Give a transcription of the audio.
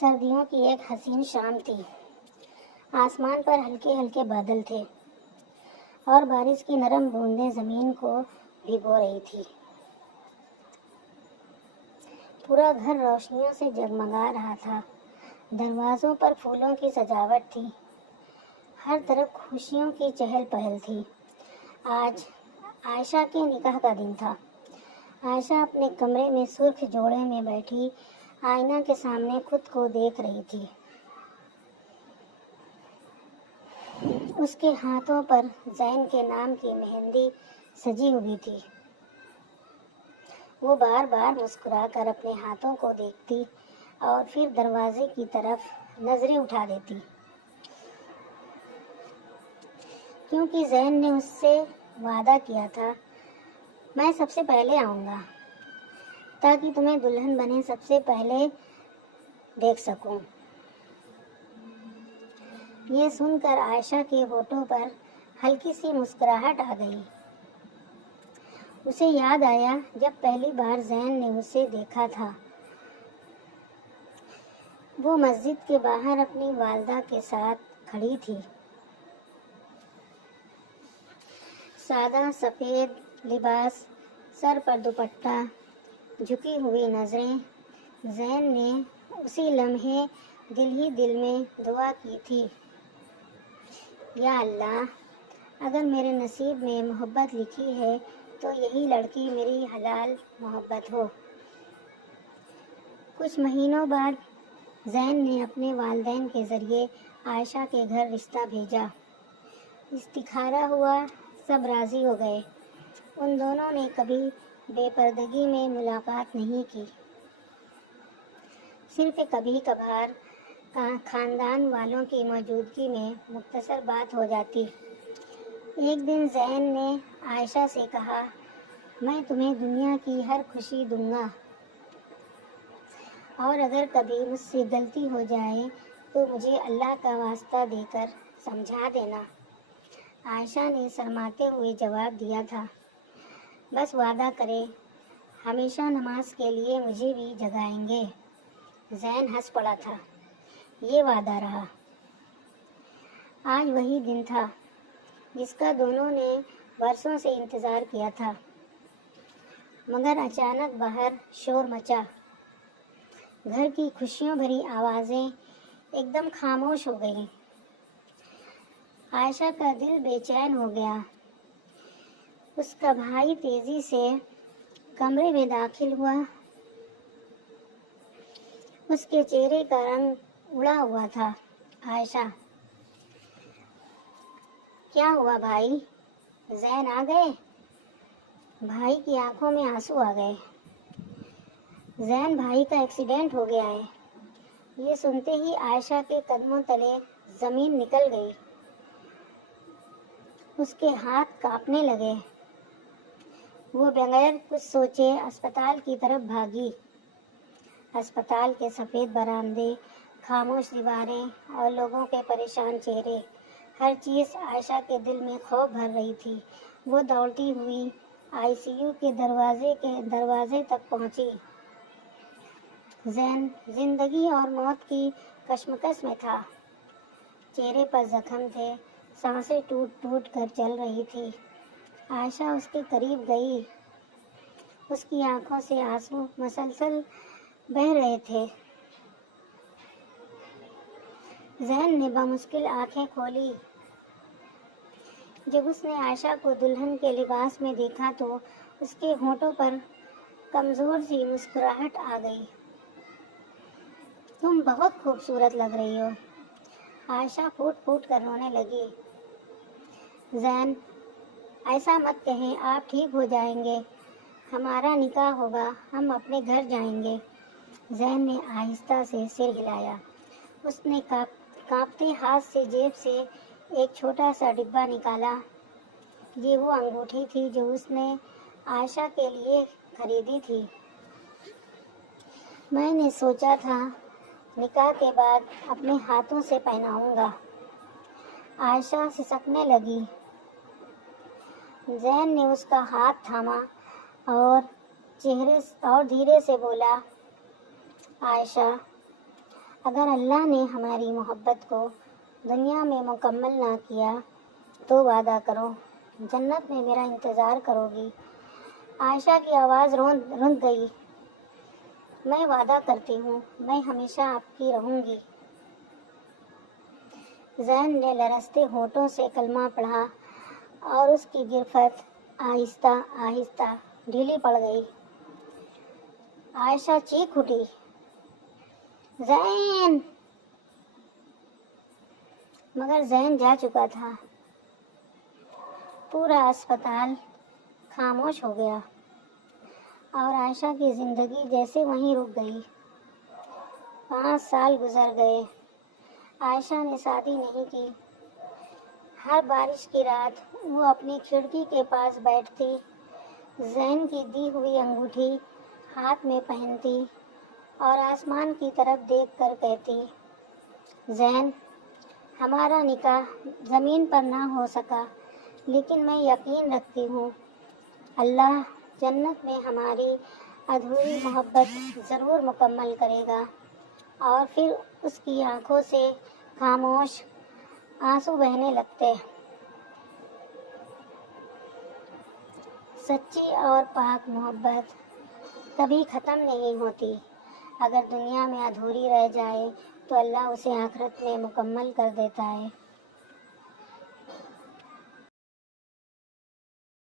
سردیوں کی ایک حسین شام تھی۔ آسمان پر ہلکے ہلکے بادل تھے اور بارش کی نرم بوندیں زمین کو بھگو رہی تھی۔ پورا گھر روشنیوں سے جگمگا رہا تھا۔ دروازوں پر پھولوں کی سجاوٹ تھی۔ ہر طرف خوشیوں کی چہل پہل تھی۔ آج عائشہ کے نکاح کا دن تھا۔ عائشہ اپنے کمرے میں سرخ جوڑے میں بیٹھی آئینہ کے سامنے خود کو دیکھ رہی تھی۔ اس کے ہاتھوں پر زین کے نام کی مہندی سجی ہوئی تھی۔ وہ بار بار مسکرا کر اپنے ہاتھوں کو دیکھتی اور پھر دروازے کی طرف نظریں اٹھا دیتی، کیونکہ زین نے اس سے وعدہ کیا تھا، میں سب سے پہلے آؤں گا تاکہ تمہیں دلہن بنے سب سے پہلے دیکھ سکوں۔ یہ سن کر عائشہ کے ہونٹوں پر ہلکی سی مسکراہٹ آ گئی۔ اسے یاد آیا جب پہلی بار زین نے اسے دیکھا تھا۔ وہ مسجد کے باہر اپنی والدہ کے ساتھ کھڑی تھی۔ سادہ سفید لباس، سر پر دوپٹہ، جھکی ہوئی نظریں۔ زین نے اسی لمحے دل ہی دل میں دعا کی تھی، یا اللہ، اگر میرے نصیب میں محبت لکھی ہے تو یہی لڑکی میری حلال محبت ہو۔ کچھ مہینوں بعد زین نے اپنے والدین کے ذریعے عائشہ کے گھر رشتہ بھیجا۔ استخارہ ہوا، سب راضی ہو گئے۔ ان دونوں نے کبھی بے پردگی میں ملاقات نہیں کی، صرف کبھی کبھار خاندان والوں کی موجودگی میں مختصر بات ہو جاتی۔ ایک دن زین نے عائشہ سے کہا، میں تمہیں دنیا کی ہر خوشی دوں گا، اور اگر کبھی مجھ سے غلطی ہو جائے تو مجھے اللہ کا واسطہ دے کر سمجھا دینا۔ عائشہ نے شرماتے ہوئے جواب دیا تھا، بس وعدہ کرے، ہمیشہ نماز کے لیے مجھے بھی جگائیں گے۔ زین ہنس پڑا تھا۔ یہ وعدہ رہا۔ آج وہی دن تھا جس کا دونوں نے برسوں سے انتظار کیا تھا، مگر اچانک باہر شور مچا۔ گھر کی خوشیوں بھری آوازیں ایک دم خاموش ہو گئیں۔ عائشہ کا دل بے چین ہو گیا۔ اس کا بھائی تیزی سے کمرے میں داخل ہوا۔ اس کے چہرے کا رنگ اڑا ہوا تھا۔ عائشہ، کیا ہوا بھائی؟ زین آ گئے؟ بھائی کی آنکھوں میں آنسو آ گئے۔ زین بھائی کا ایکسیڈنٹ ہو گیا ہے۔ یہ سنتے ہی عائشہ کے قدموں تلے زمین نکل گئی۔ اس کے ہاتھ کانپنے لگے۔ وہ بغیر کچھ سوچے اسپتال کی طرف بھاگی۔ اسپتال کے سفید برآمدے، خاموش دیواریں اور لوگوں کے پریشان چہرے، ہر چیز عائشہ کے دل میں خوف بھر رہی تھی۔ وہ دوڑتی ہوئی ICU کے دروازے تک پہنچی۔ زین زندگی اور موت کی کشمکش میں تھا۔ چہرے پر زخم تھے، سانسیں ٹوٹ ٹوٹ کر چل رہی تھی۔ عائشہ اس کے قریب گئی۔ اس کی آنکھوں سے آنسو مسلسل بہہ رہے تھے۔ زین نے بمشکل آنکھیں کھولی۔ جب اس نے عائشہ کو دلہن کے لباس میں دیکھا تو اس کے ہونٹوں پر کمزور سی مسکراہٹ آ گئی۔ تم بہت خوبصورت لگ رہی ہو۔ عائشہ پھوٹ پھوٹ کر رونے لگی۔ زین، ایسا مت کہیں، آپ ٹھیک ہو جائیں گے، ہمارا نکاح ہوگا، ہم اپنے گھر جائیں گے۔ زین نے آہستہ سے سر ہلایا۔ اس نے کانپتے ہاتھ سے جیب سے ایک چھوٹا سا ڈبہ نکالا۔ یہ وہ انگوٹھی تھی جو اس نے عائشہ کے لیے خریدی تھی۔ میں نے سوچا تھا نکاح کے بعد اپنے ہاتھوں سے پہناؤں گا۔ عائشہ سسکنے لگی۔ زین نے اس کا ہاتھ تھاما اور دھیرے سے بولا، عائشہ، اگر اللہ نے ہماری محبت کو دنیا میں مکمل نہ کیا تو وعدہ کرو جنت میں میرا انتظار کرو گی۔ عائشہ کی آواز رند گئی۔ میں وعدہ کرتی ہوں میں ہمیشہ آپ کی رہوں گی۔ زین نے لرزتے ہونٹوں سے کلمہ پڑھا اور اس کی گرفت آہستہ آہستہ ڈھیلی پڑ گئی۔ عائشہ چیخ اٹھی، زین! مگر زین جا چکا تھا۔ پورا اسپتال خاموش ہو گیا اور عائشہ کی زندگی جیسے وہیں رک گئی۔ 5 سال گزر گئے۔ عائشہ نے شادی نہیں کی۔ ہر بارش کی رات وہ اپنی کھڑکی کے پاس بیٹھتی، زین کی دی ہوئی انگوٹھی ہاتھ میں پہنتی اور آسمان کی طرف دیکھ کر کہتی، زین، ہمارا نکاح زمین پر نہ ہو سکا لیکن میں یقین رکھتی ہوں اللہ جنت میں ہماری ادھوری محبت ضرور مکمل کرے گا۔ اور پھر اس کی آنکھوں سے خاموش آنسو بہنے لگتے۔ سچی اور پاک محبت کبھی ختم نہیں ہوتی۔ اگر دنیا میں ادھوری رہ جائے تو اللہ اسے آخرت میں مکمل کر دیتا ہے۔